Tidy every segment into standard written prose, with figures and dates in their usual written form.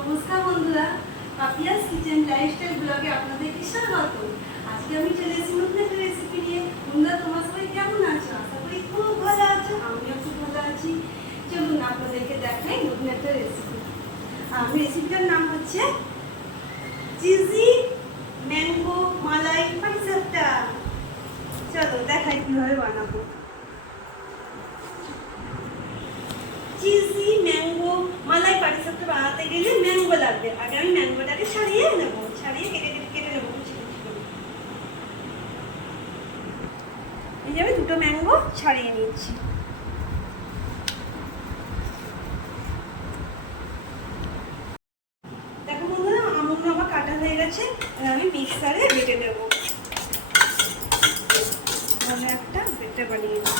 নমস্কার বন্ধুরা, Papiya's kitchen lifestyle ব্লগে আপনাদেরকে স্বাগত। আজকে আমি চলে এসেছি নতুন একটা রেসিপি নিয়ে। বন্ধুরা, তোমরা সবাই কেমন আছো? আশা করি খুব ভালো আছো, আমিও খুব ভালো আছি। চলুন আপনাদেরকে দেখাই নতুন একটা রেসিপি। রেসিপিটার নাম হচ্ছে চিজি ম্যাঙ্গো মালাই পাটিসাপটা। চলো দেখাই কিভাবে বানাবো। চিজি ম্যাঙ্গো মালাই পাটিসাপটা বানাতে গেলে ম্যাঙ্গো লাগবে। আগে আমি ম্যাঙ্গোটাকে ছাড়িয়ে নেবো, ছাড়িয়ে কেটে নেবো। এই যে আমি দুটো ম্যাঙ্গো ছাড়িয়ে নিচ্ছি। দেখো বন্ধুরা, আমগুলো আমার কাটা হয়ে গেছে। আমি মিক্সারে বেটে নেবো, ভালো একটা বেটে বানিয়ে নেবো।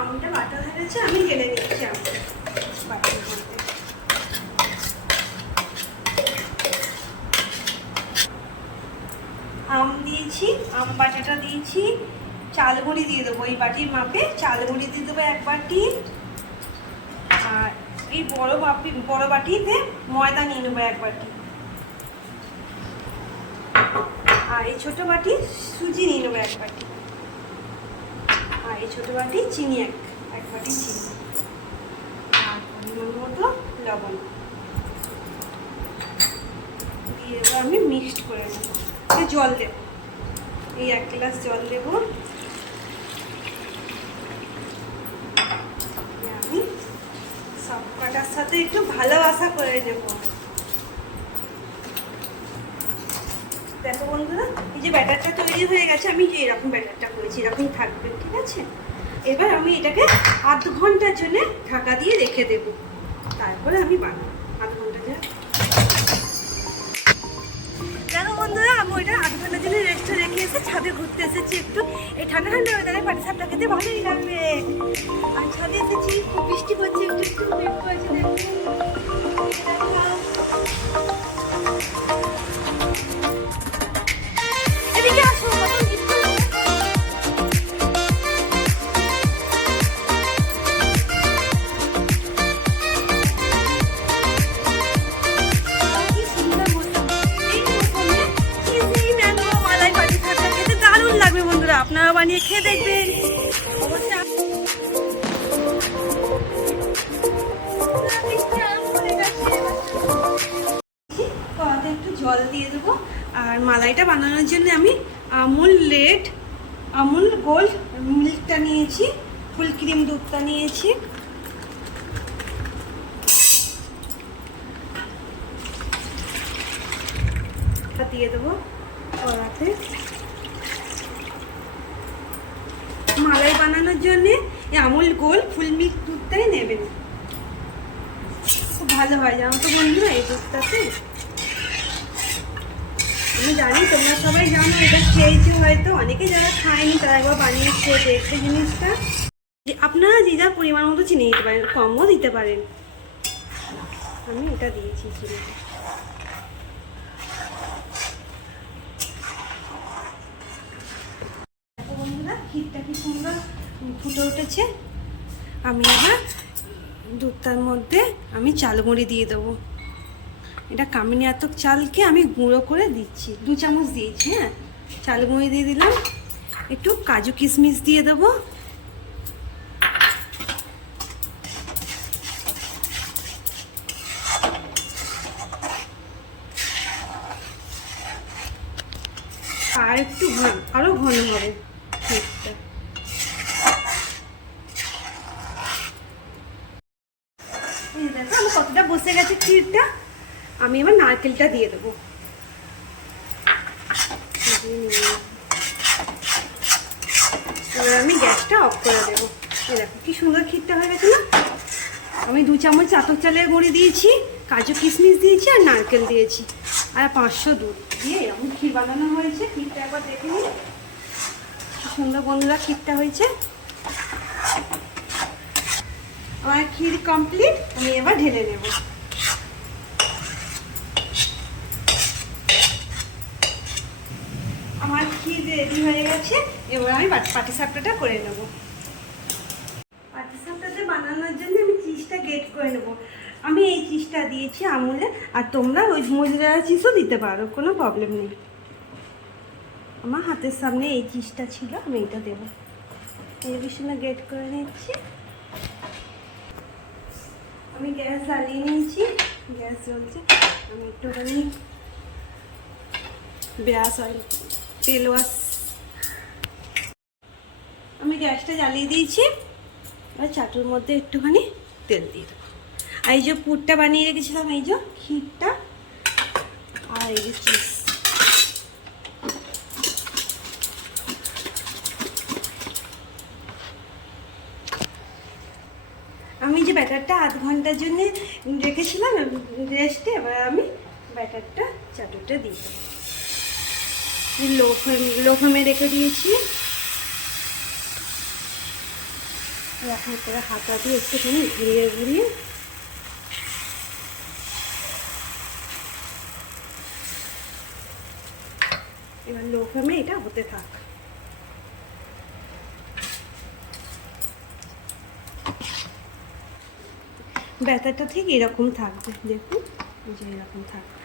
আমটা বাটা হয়ে গেছে, আমি ঢেলে নিচ্ছি আমটা বাটির মধ্যে। আম দিয়েছি, আম বাটাটা দিয়েছি, চাল গুঁড়ি দিয়ে দেবো। এই বাটির মাপে চাল গুঁড়ি দিয়ে দেবো 1 বাটি। আর এই বড় বাটিতে ময়দা নিয়ে নেবো 1 বাটি। আর এই ছোট বাটি সুজি নিয়ে নেবো 1 বাটি। আর এই ছোট বাটি চিনি এক বাটি চিনি। আর পরিমাণ মতো লবণ দিয়ে এবার আমি মিক্সড করে নেবো। জল দেব, এই 1 গ্লাস জল দেব। আমি সব কটার সাথে একটু ভালোবাসা করে নেব। দেখো বন্ধুরা, এই যে ব্যাটারটা তৈরি হয়ে গেছে। আমি যে এরকম ব্যাটারটা করেছি এরকম থাকবে, ঠিক আছে? এবার আমি এটাকে আধ ঘন্টার জন্য ঢাকা দিয়ে রেখে দেব, তারপরে আমি বানাবো। আধ ঘন্টার জন্য দেখো বন্ধুরা, আমি ওইটা আধ ঘন্টার জন্য রেস্টে রেখে এসে ছাদে ঘুরতে এসেছি একটু। এই ঠান্ডা ঠান্ডা ওয়েদারে পাটিসাপটা খেতে ভালোই লাগবে। আমি ছাদে এসেছি, খুব বৃষ্টি পড়ছে, একটু একটু মেঘ করেছে। এদিকে আসো, আপনারা বানিয়ে খেয়ে দেখবেন। একটু জল দিয়ে দেবো। আর মালাইটা বানানোর জন্য আমি আমুল গোল্ড মিল্কটা নিয়েছি, ফুল ক্রিম দুধটা নিয়েছি। দিয়ে দেবো কড়াতে। মালাই বানানোর জন্যে এই আমুল গোল্ড ফুল মিল্ক দুধটাই নেবেন, খুব ভালো হয় জানো তো বন্ধুরা এই দুধটাতে। আমি জানি তোমরা সবাই জানো, এটা খেয়েছো হয়তো। অনেকে যারা খায়নি তারা একবার বানিয়ে খেয়ে দেখবে জিনিসটা। আপনারা যে যা পরিমাণ মতো চিনি দিতে পারেন, কমও দিতে পারেন। আমি এটা দিয়েছি চিনি। ক্ষীরটা কি সুন্দর ফুটে উঠেছে। আমি এবার দুধটার মধ্যে আমি চাল গুঁড়ি দিয়ে দেবো। এটা কামিনী আতপ চালকে আমি গুঁড়ো করে দিচ্ছি, 2 চামচ দিয়েছি। হ্যাঁ, চাল গুঁড়ি দিয়ে দিলাম। একটু কাজু কিশমিশ দিয়ে দেবো। আর একটু আরো ঘন হবে ক্ষীরটা। দেখো আমি কতটা বসে গেছে ক্ষীরটা। আমি এবার নারকেলটা দিয়ে দেবো। এবার আমি গ্যাসটা অফ করে দেবো। দেখো কি সুন্দর ক্ষীরটা হয়ে গেছে না? আমি 2 চামচ আতপ চালের গুঁড়ি দিয়েছি, কাজু কিশমিশ দিয়েছি, আর নারকেল দিয়েছি, আর 500 দুধ দিয়ে এরকম ক্ষীর বানানো হয়েছে। ক্ষীরটা একবার দেখে নিই, কি সুন্দর বন্ধুরা ক্ষীরটা হয়েছে। আমার ক্ষীর কমপ্লিট। আমি এবার ঢেলে নেব। আমার ক্ষীর রেডি হয়ে গেছে। এবার আমি পাটিসাপটাটা করে নেব। পাটিসাপটাটা বানানোর জন্য আমি চিজটা গ্রেট করে নেবো। আমি এই চিজটা দিয়েছি আমুলে, আর তোমরা ওই মোজরেলা চিজও দিতে পারো, কোনো প্রবলেম নেই। আমার হাতের সামনে এই চিজটা ছিল, আমি এইটা দেবো। এই বিষয়ে গ্রেট করে নিচ্ছি। আমি গ্যাস জ্বালিয়ে নিয়েছি, গ্যাস জ্বলছে। আমি একটুখানি ব্রাশ অয়েল তেল ওয়াশ, আমি গ্যাসটা জ্বালিয়ে দিয়েছি। আর চাটুর মধ্যে একটুখানি তেল দিয়ে দেবো। আর এই যে পুরটা বানিয়ে রেখেছিলাম, এই যে ক্ষীরটা, আর এই যে চিজ, আমি যে ব্যাটারটা আধ ঘন্টার জন্য রেখেছিলাম রেস্টে, এবার আমি ব্যাটারটা চাটুটা দিয়ে দেবো। লো ফ্লেমে রেখে দিয়েছি। এখন করে হাতা দিয়ে একটুখানি ঘুরিয়ে ঘুরিয়ে এবার লো ফ্লেমে এটা হতে থাক। ব্যাটারটা ঠিক এরকম থাকবে, দেখুন যে এরকম থাকবে।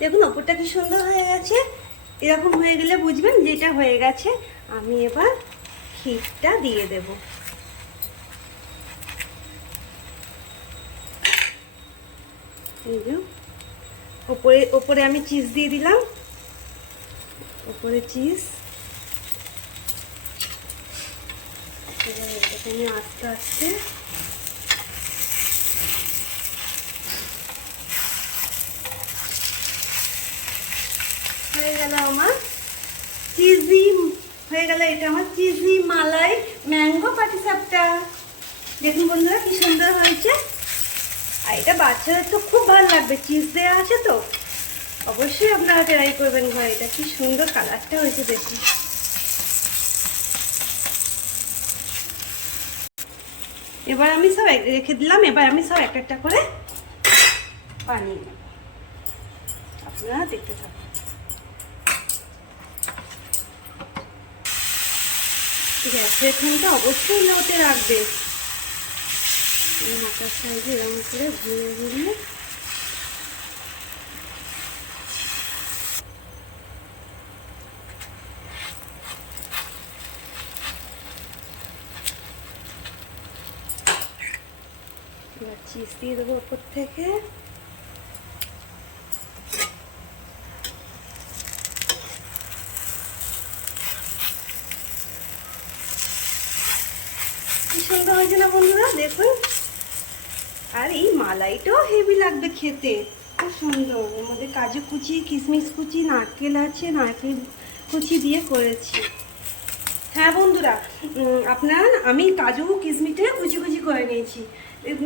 দেখুন ওপরটা কি সুন্দর হয়ে গেছে। এরকম হয়ে গেলে বুঝবেন যে এটা হয়ে গেছে। আমি এবার ক্ষীরটা দিয়ে দেব। এই যে ওপরে আমি চিজ দিয়ে দিলাম, ওপরে চিজ। এবার এটাকে আমি আস্তে আস্তে হয়ে গেল আমার চিজি, হয়ে গেল এটা আমার চিজি মালাই ম্যাঙ্গো পাটিসাপটা। দেখুন বন্ধুরা কি সুন্দর হয়েছে। আর এটা বাচ্চাদের তো খুব ভালো লাগবে, চিজ দেওয়া আছে তো। অবশ্যই আপনারা ট্রাই করবেন ঘরে। এটা কি সুন্দর কালারটা হয়েছে দেখুন। এবার আমি সব রেখে দিলাম। এবার আমি সব একটা একটা করে বানিয়ে নেব, আপনারা দেখতে থাকুন। গ্যাসের ফ্লেমটা অবশ্যই লোতে রাখবে। হাতার সাইজে এরকম করে ঘুরিয়ে ঘুরিয়ে এবার চিজ দিয়ে দেবো ওপর থেকে। কি সুন্দর হয়েছে না বন্ধুরা, দেখুন। আর এই মালাইটাও হেভি লাগবে খেতে, খুব সুন্দর। এর মধ্যে কাজু কুচি, কিশমিশ কুচি, নারকেল আছে, নারকেল কুচি দিয়ে করেছি। হ্যাঁ বন্ধুরা, আমি কাজু কিশমিশটা কুচি কুচি করে নিয়েছি।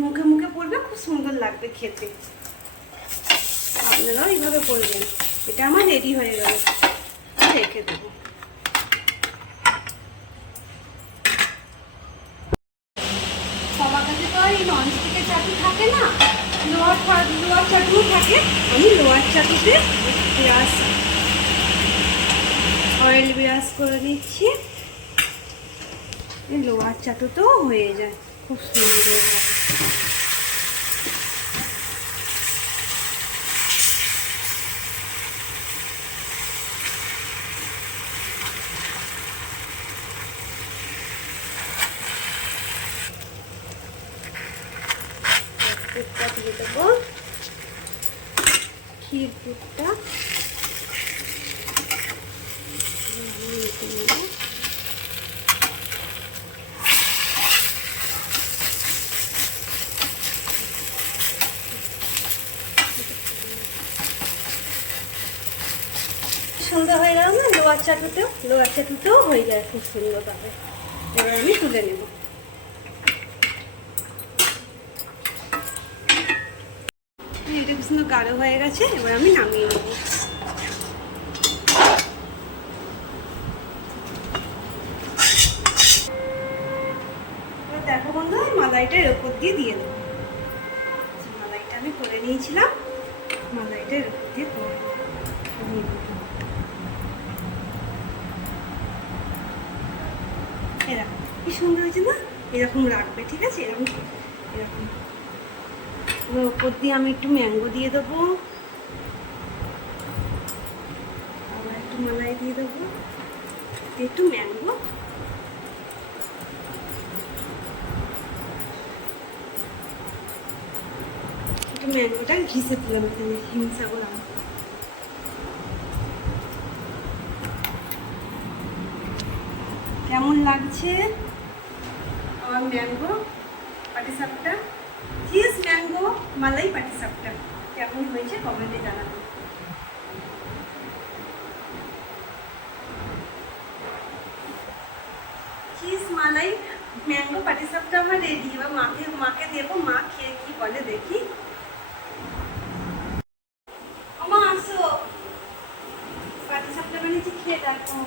মুখে মুখে পড়বে, খুব সুন্দর লাগবে খেতে। আপনারাও এইভাবে করবেন। এটা আমার রেডি হয়ে গেল, রেখে দেবো। সবার কাছে তো আর এই ননস্টিকের চাটু থাকে না, লোয়ার চাটুও থাকে। আমি লোয়ার চাটুতে অয়েল ব্রাশ করে দিচ্ছি। এই লোয়ার চাটুতেও হয়ে যায় খুব সুন্দর ভাবে। দিয়ে দেবো ক্ষীর দুধটা। সুন্দর হয়ে গেল না লোয়ার চাটুতেও হয়ে যায় খুব সুন্দরভাবে। এবার আমি তুলে নেব। এটা খুব সুন্দর গাঢ় হয়ে গেছে, এবার আমি নামিয়ে নেব। দেখো বন্ধু, মালাইটা এর উপর দিয়ে দেবো। মালাইটা আমি করে নিয়েছিলাম, মালাইটা এর উপর দিয়ে করে এরকম কি সুন্দর হয়েছে না? এরকম রাখবে, ঠিক আছে? এরকম এরকম এবার ওপর দিয়ে আমি একটু ম্যাঙ্গো দিয়ে দেবো, আবার একটু মালাই দিয়ে দেবো, একটু ম্যাঙ্গো, একটু ম্যাঙ্গোটা ঘিসে দিলাম, এখানে হিংসা করলাম। কেমন লাগছে আমার ম্যাঙ্গো পাটিসাপটা? চিজ ম্যাঙ্গো মালাই পাটিসাপটা কেমন হয়েছে কমেন্টে জানাবেন। চিজ মালাই ম্যাঙ্গো পাটিসাপটা আমার রেডি। এবার মাকে দেবো, মা খেয়ে কি বলে দেখি। মা আসো, পাটিসাপটা বানিয়েছি, খেয়ে দেখো।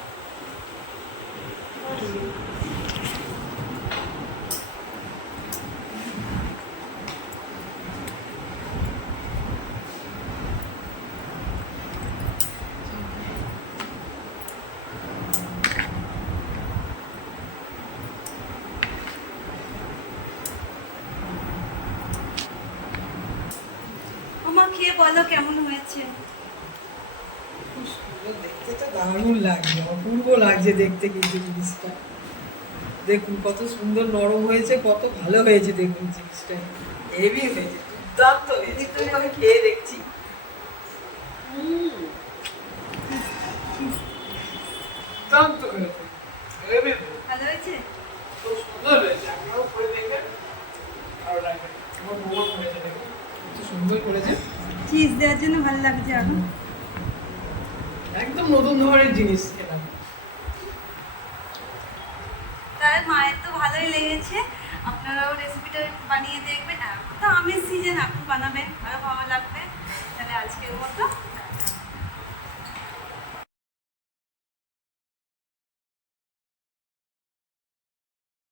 মা খেয়ে বলো কেমন হয়েছে। খুব সুন্দর দেখতে, তো দারুণ লাগছে, অপূর্ব লাগছে দেখতে কিন্তু জিনিসটা। দেখুন কত সুন্দর নরম হয়েছে, কত ভালো হয়েছে দেখুন জিনিসটা, হেভি হয়েছে, দুর্দান্ত হয়েছে। তো আমি খেয়ে দেখছি। দুর্দান্ত হয়েছে, হেভি ভালো হয়েছে? খুব সুন্দর হয়েছে। আপনারাও করে দেখবেন, ভালো লাগবে। আমার বউ করেছে, দেখুন কত সুন্দর করেছে। চিজ দেওয়ার জন্য ভালো লাগছে এখন। একদম নতুন ধরনের জিনিস খেলাম। তার মায়ের তো ভালোই লেগেছে, আপনারাও রেসিপিটা বানিয়ে দেখবেন। এখন তো আমের সিজন, এখন বানাবেন।